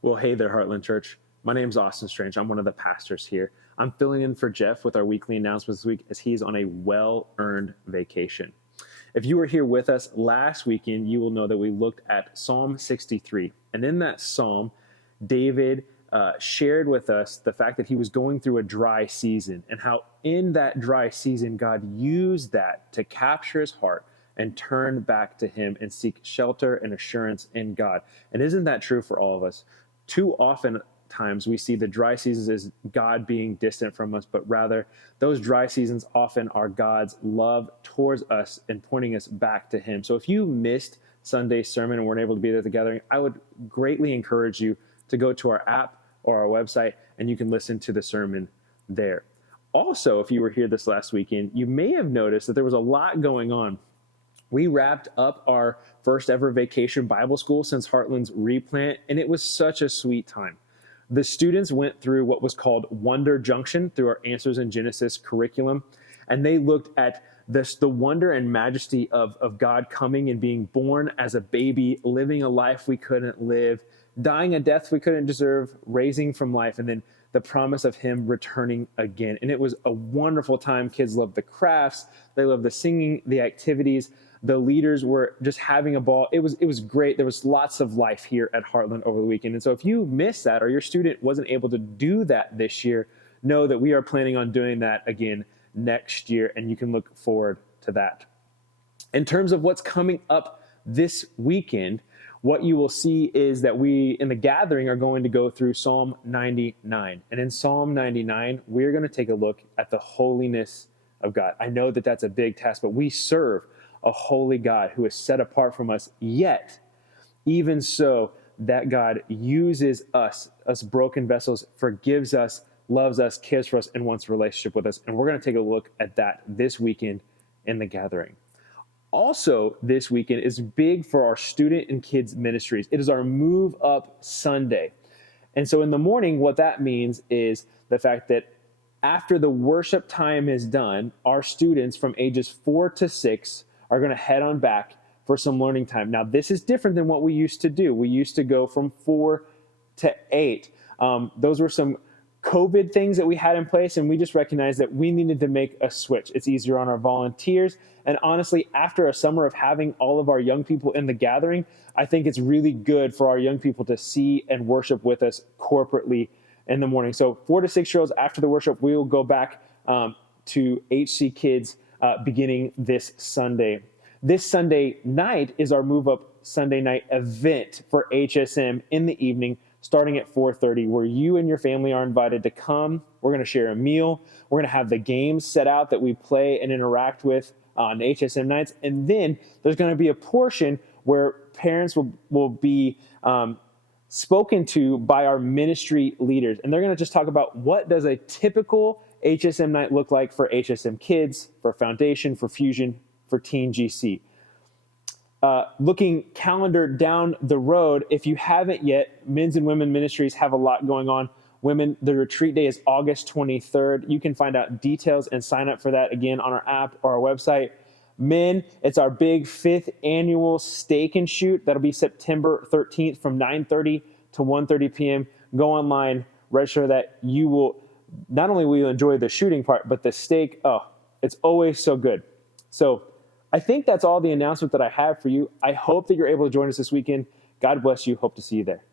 Well, hey there, Heartland Church. My name's Austin Strange. I'm one of the pastors here. I'm filling in for Jeff with our weekly announcements this week as he's on a well-earned vacation. If you were here with us last weekend, you will know that we looked at Psalm 63. And in that psalm, David shared with us the fact that he was going through a dry season and how in that dry season, God used that to capture his heart and turn back to him and seek shelter and assurance in God. And isn't that true for all of us? Too often times we see the dry seasons as God being distant from us, but rather those dry seasons often are God's love towards us and pointing us back to him. So if you missed Sunday's sermon and weren't able to be there at the gathering, I would greatly encourage you to go to our app or our website and you can listen to the sermon there. Also, if you were here this last weekend, you may have noticed that there was a lot going on. We wrapped up our first ever vacation Bible school since Heartland's replant, and it was such a sweet time. The students went through what was called Wonder Junction through our Answers in Genesis curriculum, and they looked at the wonder and majesty of God coming and being born as a baby, living a life we couldn't live, dying a death we couldn't deserve, raising from life, and then the promise of him returning again. And it was a wonderful time. Kids loved the crafts, they loved the singing, the activities. The leaders were just having a ball. It was great. There was lots of life here at Heartland over the weekend. And so if you missed that or your student wasn't able to do that this year, know that we are planning on doing that again next year, and you can look forward to that. In terms of what's coming up this weekend, what you will see is that we, in the gathering, are going to go through Psalm 99. And in Psalm 99, we're going to take a look at the holiness of God. I know that that's a big task, but we serve a holy God who is set apart from us, yet, even so, that God uses us broken vessels, forgives us, loves us, cares for us, and wants a relationship with us. And we're going to take a look at that this weekend in the gathering. Also, this weekend is big for our student and kids ministries. It is our Move Up Sunday. And so in the morning, what that means is the fact that after the worship time is done, our students from ages 4 to 6 are going to head on back for some learning time. Now, this is different than what we used to do. We used to go from 4 to 8. Those were some COVID things that we had in place, and we just recognized that we needed to make a switch. It's easier on our volunteers. And honestly, after a summer of having all of our young people in the gathering, I think it's really good for our young people to see and worship with us corporately in the morning. So 4 to 6-year-olds, after the worship, we will go back to HC Kids beginning this Sunday. This Sunday night is our Move Up Sunday night event for HSM in the evening, starting at 4:30, where you and your family are invited to come. We're going to share a meal. We're going to have the games set out that we play and interact with on HSM nights. And then there's going to be a portion where parents will be spoken to by our ministry leaders. And they're going to just talk about what does a typical HSM night look like for HSM Kids, for Foundation, for Fusion, for Teen GC. Looking calendar down the road, if you haven't yet, men's and women ministries have a lot going on. Women, the retreat day is August 23rd. You can find out details and sign up for that again on our app or our website. Men, it's our big 5th annual Steak and Shoot. That'll be September 13th from 9:30 to 1:30 p.m. Go online, register that. You will not only will you enjoy the shooting part, but the steak, it's always so good. So I think that's all the announcement that I have for you. I hope that you're able to join us this weekend. God bless you. Hope to see you there.